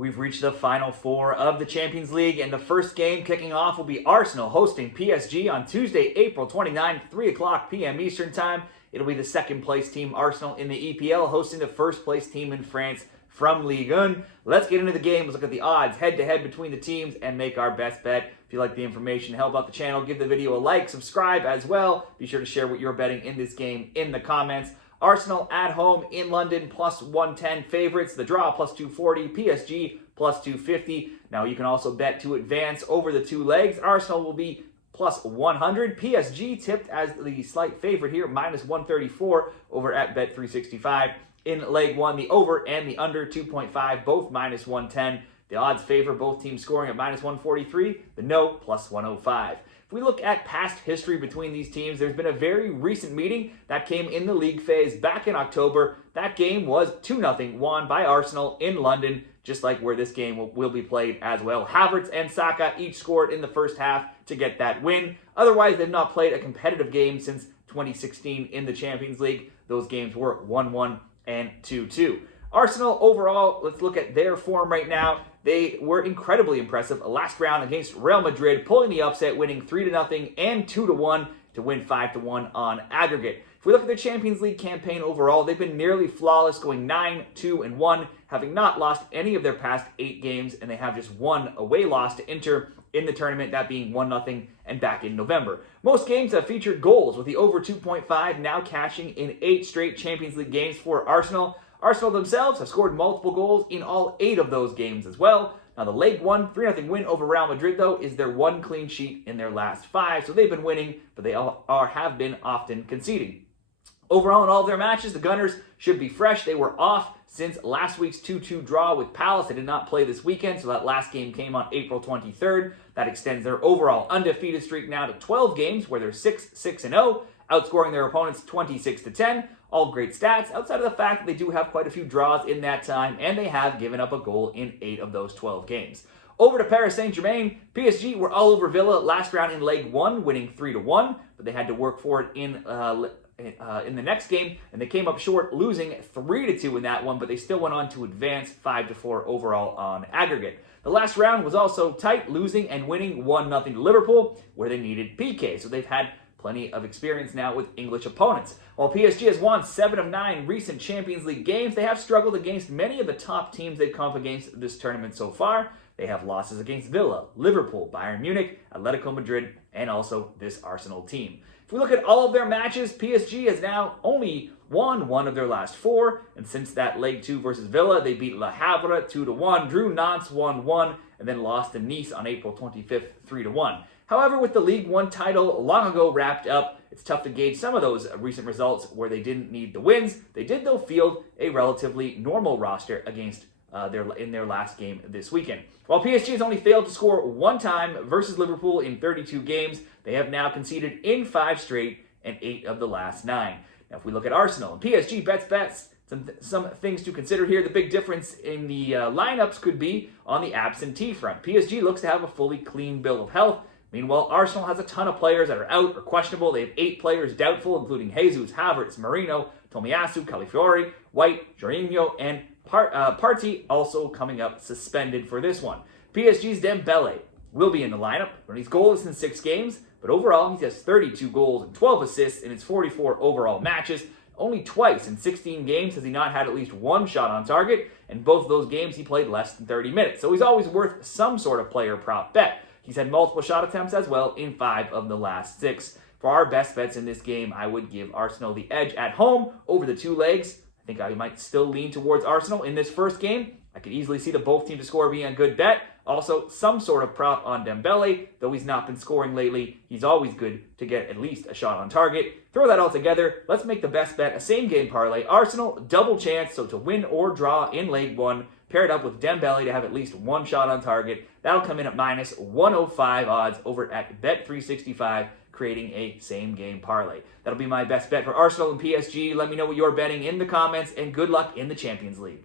We've reached the final four of the Champions League, and the first game kicking off will be Arsenal hosting PSG on Tuesday, April 29th, 3 o'clock p.m. Eastern Time. It'll be the second-place team Arsenal in the EPL hosting the first-place team in France from Ligue 1. Let's get into the game. Let's look at the odds head-to-head between the teams and make our best bet. If you like the information, help out the channel, give the video a like, subscribe as well. Be sure to share what you're betting in this game in the comments. Arsenal at home in London, plus 110 favorites. The draw, plus 240. PSG, plus 250. Now, you can also bet to advance over the two legs. Arsenal will be plus 100. PSG tipped as the slight favorite here, minus 134 over at Bet365. In leg one, the over and the under 2.5, both minus 110. The odds favor both teams scoring at minus 143. The no, plus 105. If we look at past history between these teams, there's been a very recent meeting that came in the league phase back in October. That game was 2-0 won by Arsenal in London, just like where this game will be played as well. Havertz and Saka each scored in the first half to get that win. Otherwise, they've not played a competitive game since 2016 in the Champions League. Those games were 1-1 and 2-2. Arsenal overall, let's look at their form right now. They were incredibly impressive last round against Real Madrid, pulling the upset, winning 3-0 and 2-1 to win 5-1 on aggregate. If we look at their Champions League campaign overall, they've been nearly flawless, going 9-2-1, having not lost any of their past 8 games, and they have just one away loss to Inter in the tournament, that being 1-0 and back in November. Most games have featured goals, with the over 2.5 now cashing in 8 straight Champions League games for Arsenal. Arsenal themselves have scored multiple goals in all 8 of those games as well. Now, the Leg 1 3-0 win over Real Madrid, though, is their one clean sheet in their last 5. So they've been winning, but they have been often conceding. Overall, in all of their matches, the Gunners should be fresh. They were off since last week's 2-2 draw with Palace. They did not play this weekend, so that last game came on April 23rd. That extends their overall undefeated streak now to 12 games, where they're 6-6-0, outscoring their opponents 26-10. All great stats, outside of the fact that they do have quite a few draws in that time, and they have given up a goal in 8 of those 12 games. Over to Paris Saint-Germain, PSG were all over Villa last round in Leg 1, winning 3-1, but they had to work for it in the next game, and they came up short, losing 3-2 in that one, but they still went on to advance 5-4 overall on aggregate. The last round was also tight, losing and winning 1-0 to Liverpool, where they needed PK, so they've had plenty of experience now with English opponents. While PSG has won 7 of 9 recent Champions League games, they have struggled against many of the top teams they've come up against this tournament so far. They have losses against Villa, Liverpool, Bayern Munich, Atletico Madrid, and also this Arsenal team. If we look at all of their matches, PSG has now only won 1 of their last 4, and since that Leg 2 versus Villa, they beat Le Havre 2-1, drew Nantes 1-1, and then lost to Nice on April 25th 3-1. However, with the League 1 title long ago wrapped up, it's tough to gauge some of those recent results where they didn't need the wins. They did, though, field a relatively normal roster against in their last game this weekend. While PSG has only failed to score 1 time versus Liverpool in 32 games, they have now conceded in 5 straight and 8 of the last 9. Now, if we look at Arsenal and PSG bets, some things to consider here. The big difference in the lineups could be on the absentee front. PSG looks to have a fully clean bill of health. Meanwhile, Arsenal has a ton of players that are out or questionable. They have 8 players doubtful, including Jesus, Havertz, Marino, Tomiyasu, Calafiori, White, Jorginho, and Partey also coming up suspended for this one. PSG's Dembele will be in the lineup, but he's goalless in 6 games, but overall he has 32 goals and 12 assists in his 44 overall matches. Only twice in 16 games has he not had at least 1 shot on target, and both of those games he played less than 30 minutes, so he's always worth some sort of player prop bet. He's had multiple shot attempts as well in 5 of the last 6. For our best bets in this game, I would give Arsenal the edge at home over the 2 legs. I think I might still lean towards Arsenal in this first game. I could easily see the both teams to score being a good bet. Also, some sort of prop on Dembele. Though he's not been scoring lately, he's always good to get at least a shot on target. Throw that all together. Let's make the best bet a same-game parlay. Arsenal, double chance, so to win or draw in Leg 1. Paired up with Dembele to have at least 1 shot on target. That'll come in at minus 105 odds over at Bet365, creating a same-game parlay. That'll be my best bet for Arsenal and PSG. Let me know what you're betting in the comments, and good luck in the Champions League.